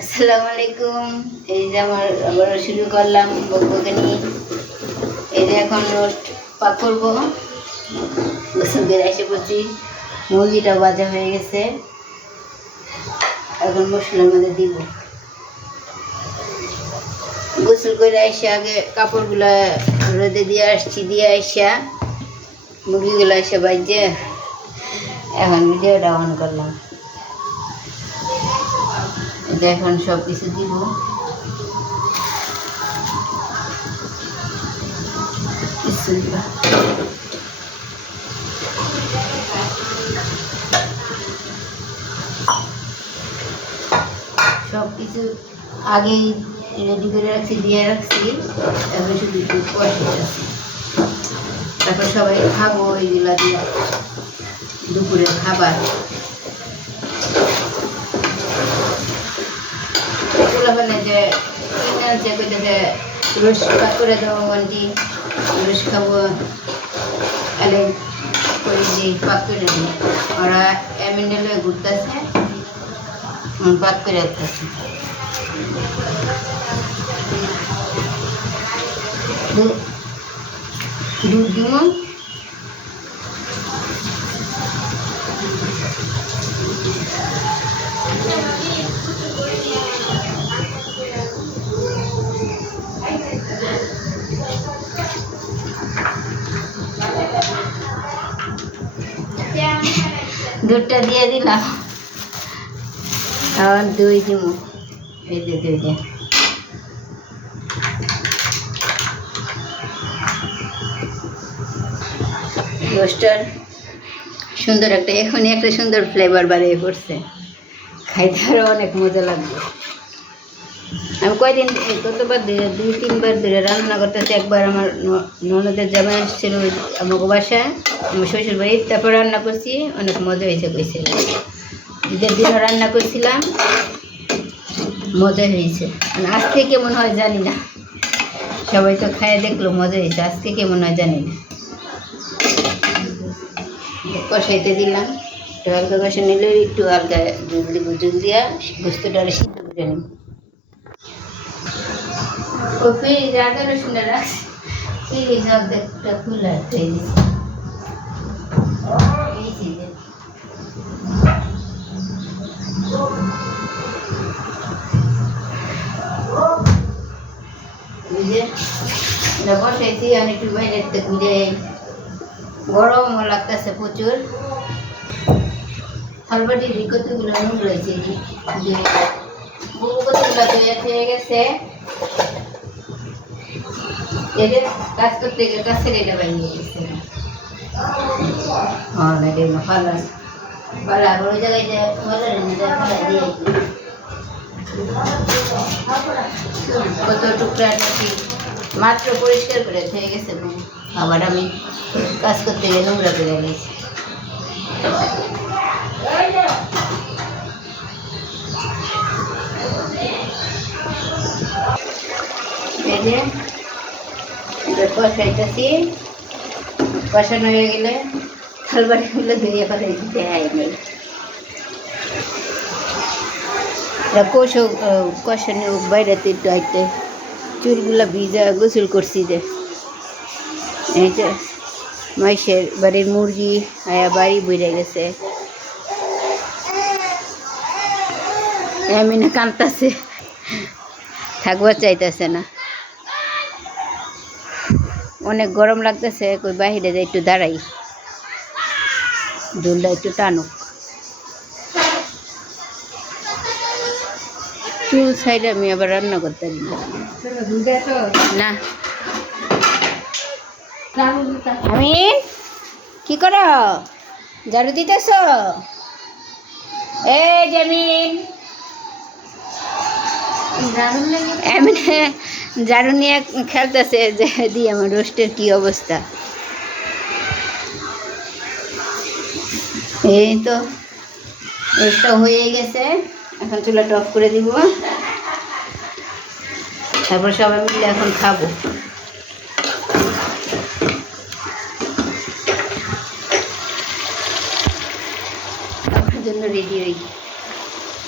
আসসালামু আলাইকুম। এই যে আবার শুরু করলাম বকবকানি। এই যে এখন রোস্ট পাক করবো। গোসল করে এসে পড়ছি, মুরগিটা ভাজা হয়ে গেছে। এখন মশলার মধ্যে দিব। গোসল করে এসে আগে কাপড়গুলা রোদে দিয়ে আসছি, দিয়ে আসা মুরগিগুলো এসে বাজে এখন ভিডিওটা অন করলাম। এখন সব কিছু দিব। সব কিছু আগেই রেডি করে রাখছি, দিয়ে রাখছি। এখন শুধু একটু কষে রাখছি। তারপর সবাই খাবো এইগুলা দিয়ে, দুপুরের খাবার। এগুলো মানে যে কিনে আনছে যে রোজ পাক করে দেবো, বন্টি রোজ খাবো এলে করে দিই, পাক করে দিই। ওরা এমএনএলে ঘুরতেছে, পাক করে রাখতেছে। দুধ দিব, দুধটা দিয়ে দিলাম। আর দই দিব, এই যে দইটা। রোস্টার সুন্দর এখনই একটা সুন্দর ফ্লেভার বাড়িয়ে পড়ছে, খাইতে আরও অনেক মজা লাগবে। আমি কয়দিন কতবার ধরে 2-3বার ধরে রান্না করতেছি। একবার আমার ননদের জামাই আসছিল আমাকে বাসায়, আমার শ্বশুর বাড়ি, তারপর রান্না করছি, অনেক মজা হয়েছে কইছে। ঈদের দিনও রান্না করছিলাম, মজা হয়েছে। আজকে কেমন হয় জানি না, সবাই তো খাইয়ে দেখলো মজা হয়েছে, আজকে কেমন হয় জানি না। কষাইতে দিলাম, একটু হালকা কষা নিলে একটু হালকা জল দিব, জল দিয়া গোস্তটা সিদ্ধ করে নিব। কফি আদা রসুন রাখছি, ফ্রিজ অর্ধেকটা খোলা খেয়ে দিচ্ছি। বসাইছি, আমি একটু বাইরের থেকে ঘুরে, গরমও লাগতেছে প্রচুর। থালবাটির কতগুলো নুন রয়েছে, কতগুলো হয়ে গেছে। এদের কাজ করতে গেলে কাছের এটা বানিয়ে গেছে। হ্যাঁ, এটা ফালা ফালা ওই জায়গায় যে ফালা দিয়ে কত টুকরা মাত্র পরিষ্কার করে হয়ে গেছে। আবার আমি কাজ করতে গিয়ে নোংরা করে গেছি। এই যে কষাইতেছি, কষানো হয়ে গেলে থালবাটিগুলো ধুয়ে ফেলাইছি, দেয় নেই। কষানো বাইরেতে একটু আইতে চুলগুলা ভিজা, গোসল করছি যে। এই যে মাইসের বাড়ির মুরগি আয়া বাড়ি বইরে গেছে, এমনি কাঁদতেছে, থাকবার চাইতেছে না। অনেক গরম লাগতেছে, কই বাহিরে যাই একটু দাঁড়াই, দুলটা একটু টানুক। চুল সাইডে আমি আবার রান্না করতে না। আমি কি করো, ঝাড়ু দিতেছ? এই জামিন, এমনি ঝাড়ু নিয়ে খেলতেছে যে দি আমার রোস্টের কি অবস্থা। এই তো রোস্টটা হয়ে গেছে, এখন চুলাটা অফ করে দিব। তারপর সবাই মিলে এখন খাবো। আমার জন্য রেডি হই।